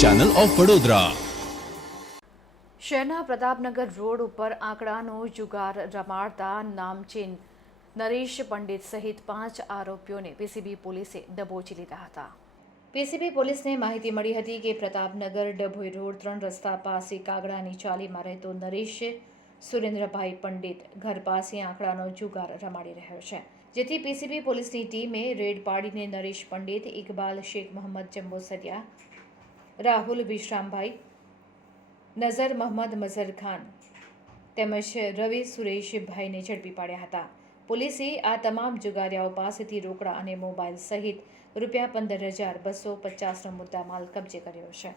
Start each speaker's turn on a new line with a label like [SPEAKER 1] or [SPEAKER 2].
[SPEAKER 1] Channel of Vadodara
[SPEAKER 2] શહેરના Pratapnagar road ઉપર આંકડાનો જુગાર રમાડતા નામચીન નરેશ પંડિત સહિત પાંચ આરોપીઓને પીસીબી પોલીસે દબોચી લીધા હતા. પીસીબી પોલીસને માહિતી મળી હતી કે પ્રતાપનગર ડભોઈ રોડ ત્રણ રસ્તા પાસે કાગડાની ચાલીમાં રહેતો નરેશ સુરેન્દ્રભાઈ પંડિત ઘર પાસે આંકડાનો જુગાર રમાડી રહ્યો છે. જેથી પીસીબી પોલીસની ટીમે રેડ પાડીને નરેશ પંડિત, ઇકબાલ શેખ મોહમ્મદ જંબોસરિયા રાહુલ વિશ્રામભાઈ, નઝર મોહમ્મદ મઝર ખાન તેમજ રવિ સુરેશભાઈને ઝડપી પાડ્યા હતા. પોલીસે આ તમામ જુગારિયાઓ પાસેથી રોકડા અને મોબાઈલ સહિત રૂપિયા પંદર હજાર બસો પચાસનો મુદ્દામાલ કબજે કર્યો છે.